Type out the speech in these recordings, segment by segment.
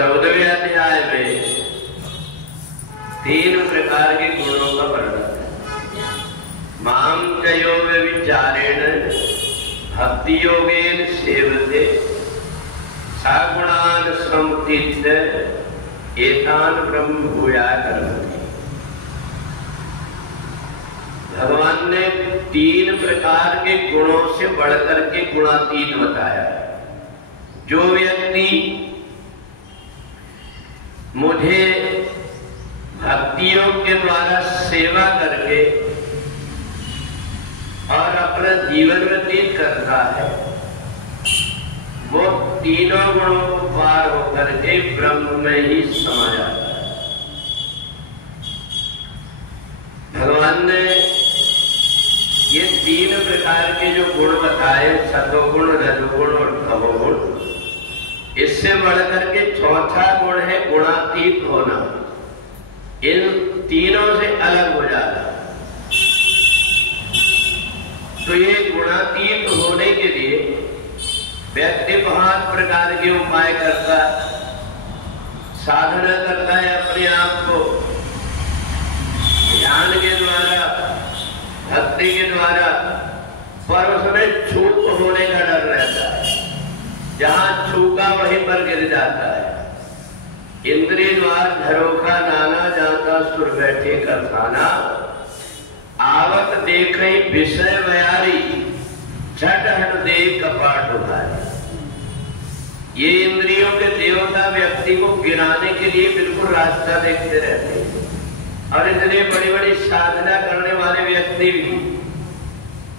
14वें अध्याय में 3 प्रकार के गुणों का वर्णन है। माम च यो व्यभिचारेण भक्ति योगेन सेवते सगुणान समुत्थित्य एतान ब्रह्म भूया कर्मति। भगवान ने 3 प्रकार के गुणों से बढ़कर के गुणातीत बताया। जो व्यक्ति मुझे भक्ति योग के द्वारा सेवा करके और अपना जीवन व्यतीत करता है, वो तीनों गुणों को पार होकर के ब्रह्म में ही समा जाता है। भगवान ने ये 3 प्रकार के जो गुण बताए, सतोगुण, रजोगुण और तमोगुण, इससे बढ़कर के चौथा गुण है गुणातीत होना। इन तीनों से अलग हो जाना। तो ये गुणातीत होने के लिए व्यक्ति बहुत प्रकार के उपाय करता है, साधना करता है अपने आप को ध्यान के द्वारा, भक्ति के द्वारा, पर उसमें चूक होने का डर रहता है। जहां चूका वहीं पर गिर जाता है। इंद्रिय द्वार झरोखा नाना जाता सुर बैठे करसाना, आवत देखई विषय व्यारी झट हट दे कपाट उधारी। ये इंद्रियों के देवता व्यक्ति को गिराने के लिए बिल्कुल रास्ता देखते रहते हैं, और इसलिए बड़ी बड़ी साधना करने वाले व्यक्ति भी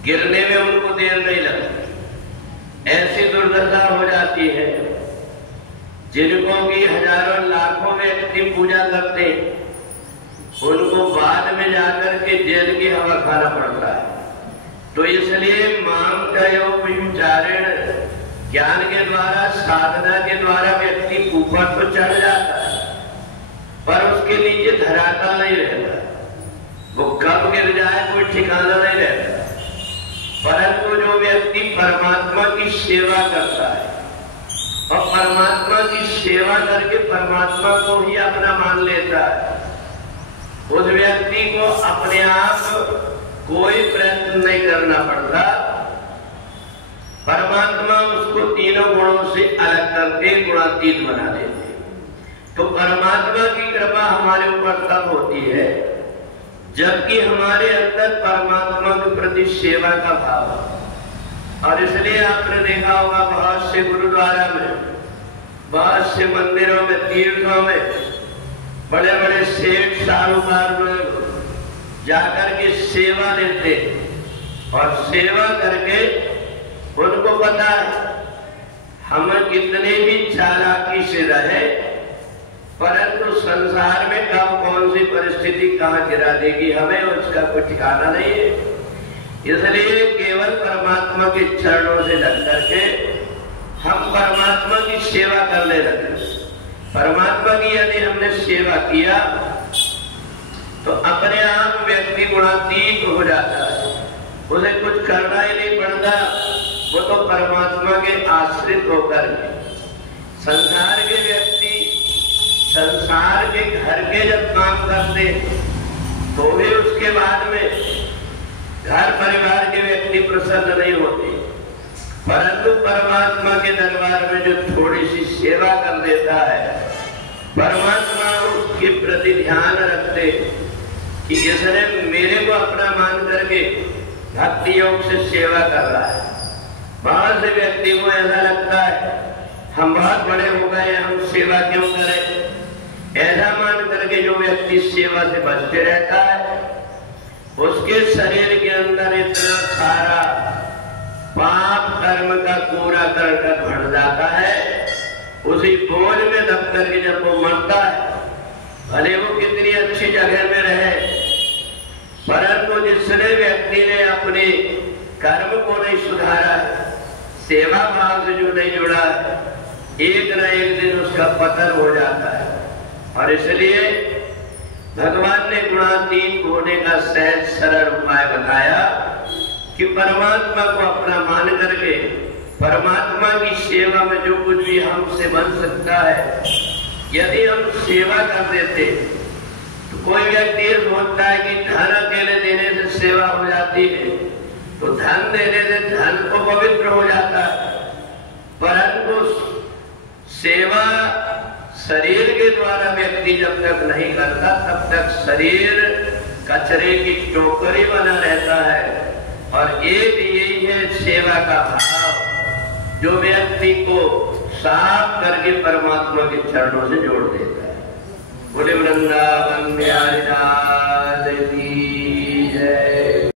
गिरने में उनको देर नहीं लगती। ऐसी दुर्दशा हो जाती है जिनको की हजारों लाखों व्यक्ति पूजा करते, उनको बाद में जाकर के जेल की हवा खाना पड़ता है। तो इसलिए माम का योग विचारण, ज्ञान के द्वारा, साधना के द्वारा व्यक्ति ऊपर तो चढ़ जाता है, पर उसके नीचे धरातल नहीं रहता। वो कब गिर जाए कोई ठिकाना नहीं रहता। परंतु जो व्यक्ति परमात्मा की सेवा करता है और परमात्मा की सेवा करके परमात्मा को ही अपना मान लेता है, उस व्यक्ति को अपने आप कोई प्रयत्न नहीं करना पड़ता। परमात्मा उसको तीनों गुणों से अलग करके गुणातीत बना देते। तो परमात्मा की कृपा हमारे ऊपर तब होती है जबकि हमारे अंदर परमात्मा के प्रति सेवा का भाव है। और इसलिए आपने देखा होगा बहुत से गुरुद्वारा में, बहुत से मंदिरों में, तीर्थों में बड़े बड़े सेठ साहूकार लोग जाकर के सेवा लेते, और सेवा करके उनको पता है हम कितने भी चालाकी से रहे, परंतु संसार में कब कौन सी परिस्थिति कहां गिरा देगी हमें उसका कोई ठिकाना नहीं है। इसलिए केवल परमात्मा के चरणों से लग करके हम परमात्मा की सेवा करने लगे। परमात्मा की यदि हमने सेवा किया तो अपने आप व्यक्ति गुणातीत हो जाता है, उसे कुछ करना ही नहीं पड़ता। वो तो परमात्मा के आश्रित होकर संसार के व्यक्ति संसार के घर के जब काम करते तो भी उसके बाद में घर परिवार के व्यक्ति प्रसन्न नहीं होते, परंतु परमात्मा के दरबार में जो थोड़ी सी सेवा कर देता है, परमात्मा उसके प्रति ध्यान रखते कि इसने मेरे को अपना मान करके भक्ति योग से सेवा कर रहा है। बहुत से व्यक्ति को ऐसा लगता है हम बहुत बड़े हो गए, हम सेवा क्यों करें। ऐसा मान करके जो व्यक्ति सेवा से बचते रहता है, उसके शरीर के अंदर इतना सारा पाप कर्म का कूड़ा करकट भर जाता है। उसी बोझ में दब करके जब वो मरता है, भले वो कितनी अच्छी जगह में रहे, परंतु जिसने व्यक्ति ने अपने कर्म को नहीं सुधारा, सेवा भाव से जो नहीं जुड़ा, एक न एक दिन उसका पतन हो जाता है। और इसलिए भगवान ने गुणातीत होने का सहज सरल उपाय बताया कि परमात्मा को अपना मान करके परमात्मा की सेवा में जो कुछ भी हमसे बन सकता है यदि हम सेवा कर देते तो कोई व्यक्ति ये सोचता है कि धन अकेले देने से सेवा हो जाती है, तो धन देने से धन को पवित्र हो जाता है, परंतु सेवा शरीर के द्वारा व्यक्ति जब तक नहीं करता तब तक शरीर कचरे की टोकरी बना रहता है। और एक यही है सेवा का भाव जो व्यक्ति को साफ करके परमात्मा के चरणों से जोड़ देता है। बोले वृंदावन बिहारी लाल की